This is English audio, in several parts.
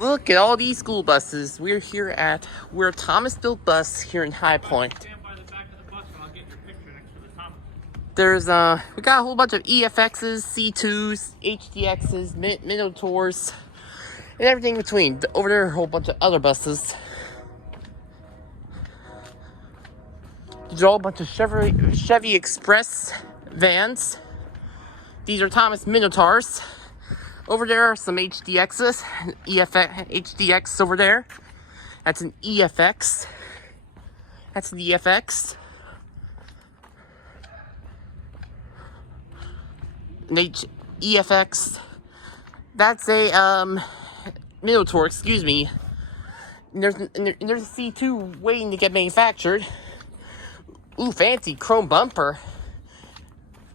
Look at all these school buses. We're Thomas built bus here in High Point. Stand by the back of the bus and I'll get your picture next to the Thomas. We got a whole bunch of EFXs, C2s, HDXs, Minotours, and everything in between. Over there are a whole bunch of other buses. These are all a bunch of Chevy Express vans. These are Thomas Minotours. Over there are some HDXs, HDX over there. That's an EFX. That's an EFX. An EFX. That's a Minotour, excuse me. And there's a C2 waiting to get manufactured. Ooh, fancy chrome bumper.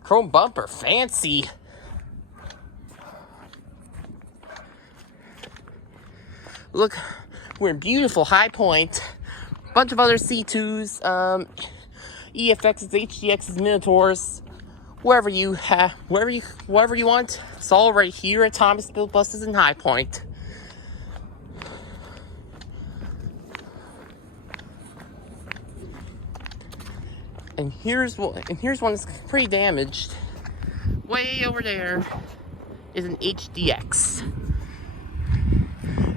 Chrome bumper, fancy. Look, we're in beautiful High Point. Bunch of other C2s, EFXs, HDXs, Minotours, wherever you want. It's all right here at Thomas Built Buses in High Point. And here's one that's pretty damaged. Way over there is an HDX.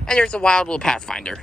And there's a wild little Pathfinder.